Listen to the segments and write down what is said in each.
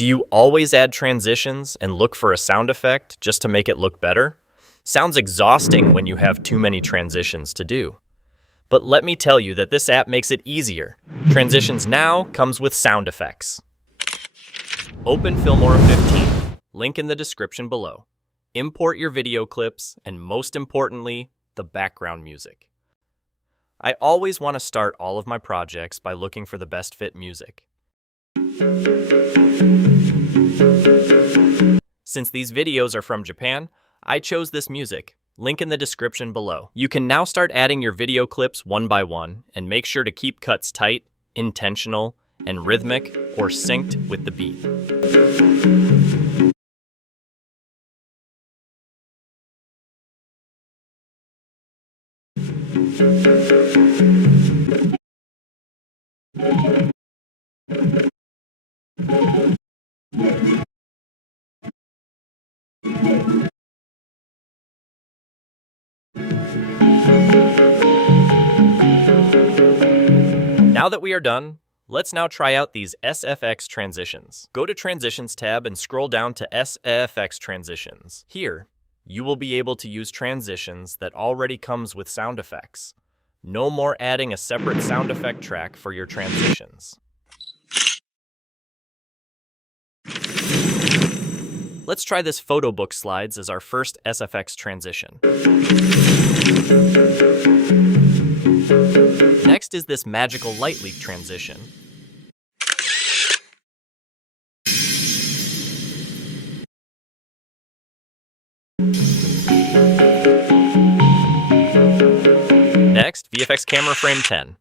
Do you always add transitions and look for a sound effect just to make it look better? Sounds exhausting when you have too many transitions to do. But let me tell you that this app makes it easier. Transitions Now comes with sound effects. Open Filmora 15, link in the description below. Import your video clips and, most importantly, the background music. I always want to start all of my projects by looking for the best fit music. Since these videos are from Japan, I chose this music. Link in the description below. You can now start adding your video clips one by one, and make sure to keep cuts tight, intentional, and rhythmic or synced with the beat. Now that we are done, let's now try out these SFX transitions. Go to Transitions tab and scroll down to SFX Transitions. Here, you will be able to use transitions that already comes with sound effects. No more adding a separate sound effect track for your transitions. Let's try this photo book slides as our first SFX transition. Next is this magical light leak transition. Next, VFX camera frame 10.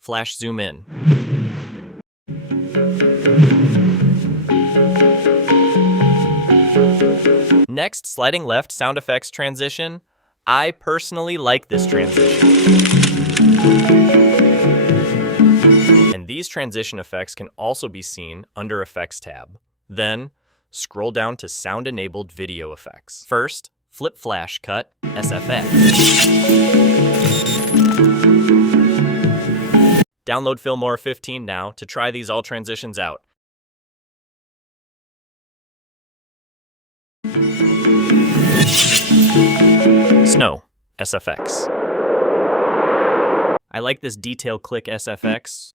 Flash zoom in. Next, sliding left sound effects transition. I personally like this transition. And these transition effects can also be seen under Effects tab. Then, scroll down to Sound-Enabled Video Effects. First, Flip Flash Cut, SFX. Download Filmora 15 now to try these all transitions out. Snow, SFX. I like this detail click SFX.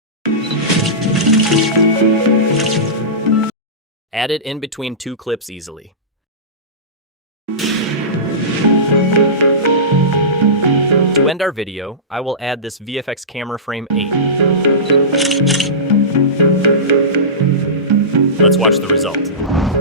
Add it in between two clips easily. To end our video, I will add this VFX camera frame 8. Let's watch the result.